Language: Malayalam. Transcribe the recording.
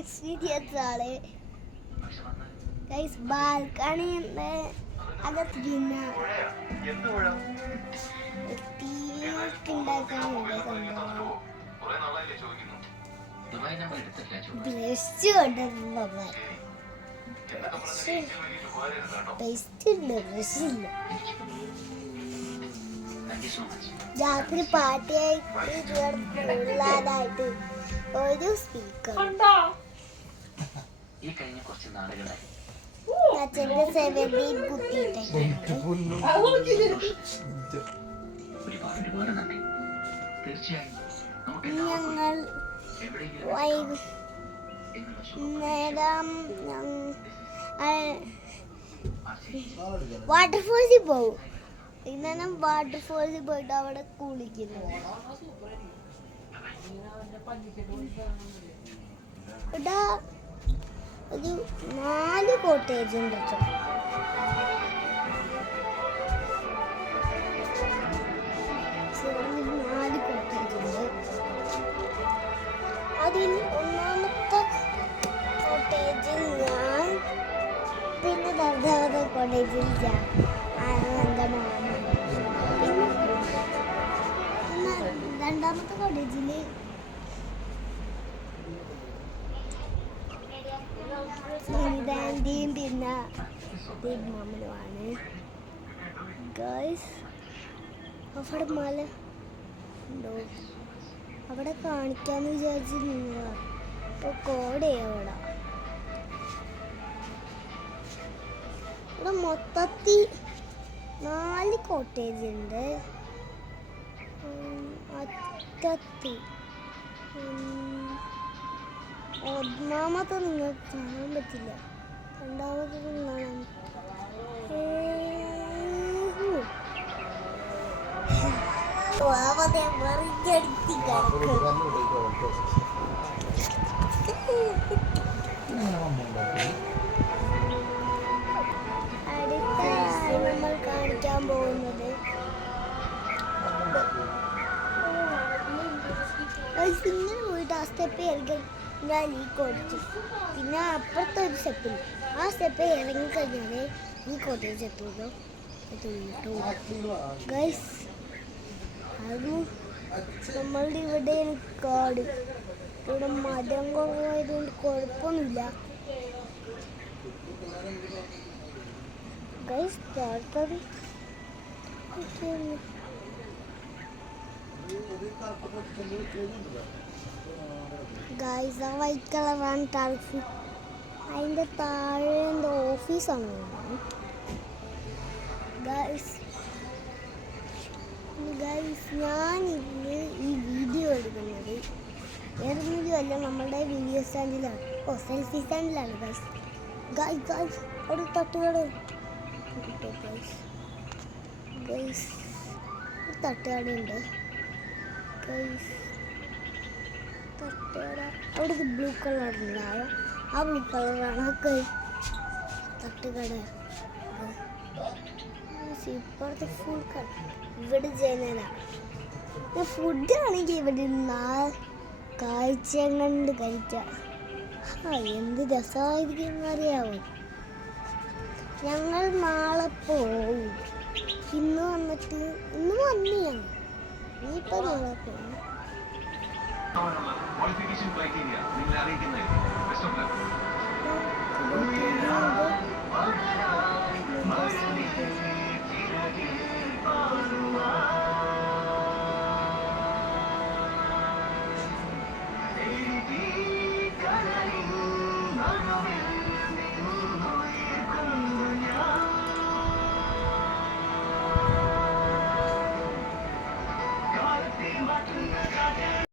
എക്സ്പീരിയൻസ് ആണ് ഗൈസ്. ബാൽക്കണിയുടെ അകത്ത് പിന്നെ ഉണ്ടാക്കാനുണ്ട് സംഭവം. ബ്രഷ് കൊണ്ടുവരുമ്പോ ടേസ്റ്റ് ഉണ്ട്, ബ്രഷില്ല. രാത്രി പാർട്ടിയായിട്ട് ഉള്ളതായിട്ട് ഒരു സ്പീക്കർ അച്ഛൻ്റെ 17 കുത്തിയിട്ടേക്കാണ്. ഞങ്ങൾ നേരം വാട്ടർഫോൾസിൽ പോകും. ഇന്നലെ വാട്ടർഫോൾസിൽ പോയിട്ട് അവിടെ കുളിക്കുന്നു. ഇവിടെ ഒരു 4 കോട്ടേജ് ഉണ്ട്. 4 കോട്ടേജ് ഉണ്ട്. അതിൽ ഒന്നാമത്തെ കോട്ടേജിൽ ഞാൻ, പിന്നെ 2ാമത്തെ കോട്ടേജിൽ ഞാൻ, എൻ്റെ മാമ, പിന്നെ 2ാമത്തെ കോട്ടേജിൽ ആൻറ്റിയും പിന്നെ മാമനുമാണ്. ഗൈസ് അവിടെ മല ഉണ്ടോ? അവിടെ കാണിക്കാന്ന് വിചാരിച്ച് നിന്നതാ. ഇപ്പോൾ കോടയാണ് അവിടെ. ഇവിടെ മൊത്തത്തിൽ 4 കോട്ടേജ് ഉണ്ട്. അറ്റത്ത് ഒന്നാമത്തെ നിങ്ങൾക്ക് കാണാൻ പറ്റില്ല, 2ാമത്തത് കാണാൻ. അടുത്ത നമ്മൾ കാണിക്കാൻ പോകുന്നത് ഇങ്ങനെ പോയിട്ട് ആ സ്റ്റെപ്പ് ഇറങ്ങി ഞാൻ ഈ കോട്ടേജ്, പിന്നെ അപ്പുറത്തെ ഒരു സ്റ്റെപ്പിൽ ആ സ്റ്റെപ്പ് ഇറങ്ങിക്കഴിഞ്ഞാൽ ഈ കോട്ടേജ് എത്തുമല്ലോ. ഗൈസ് അത് നമ്മളുടെ ഇവിടെ കാട്, ഇവിടെ മരം കുറവായതുകൊണ്ട് കുഴപ്പമൊന്നുമില്ല. ഗൈസ് താഴ്ത്തത് ഗൈസ് ആ വൈറ്റ് കളറാണ് ടർഫ്. അതിൻ്റെ താഴെ എൻ്റെ ഓഫീസാണ് ഗൈസ്. ഞാനിന്ന് ഈ വീഡിയോ എടുക്കുന്നത് വേറെ വീഡിയോ അല്ല, നമ്മളുടെ വീഡിയോ സ്റ്റാൻഡിലാണ്. സെൽഫി സ്റ്റാൻഡിലാണ് ഗൈസ്. ഗൈസ് അവിടെ തട്ടുകട ഗൈസ്, തട്ടുകടയുണ്ട് ഗൈസ്. തട്ടുകട അവിടെ ബ്ലൂ കളറുണ്ടാവും, ആ ബ്ലൂ കളറാണ് തട്ടുകട. ഇപ്പോഴത്തെ ഫുൾ കട ഇവിടെ ചെയ്യുന്നതാണ്. ഫുഡാണെങ്കിൽ ഇവിടെ കാഴ്ച കണ്ട് കഴിക്കാം. എന്ത് രസമായിരിക്കും അറിയാമോ. ഞങ്ങൾ നാളെ പോവും. ഇന്ന് വന്നിട്ട് ഇന്ന് വന്നു ഞാൻ, ഇനിയിപ്പോൾ നാളെ പോകും.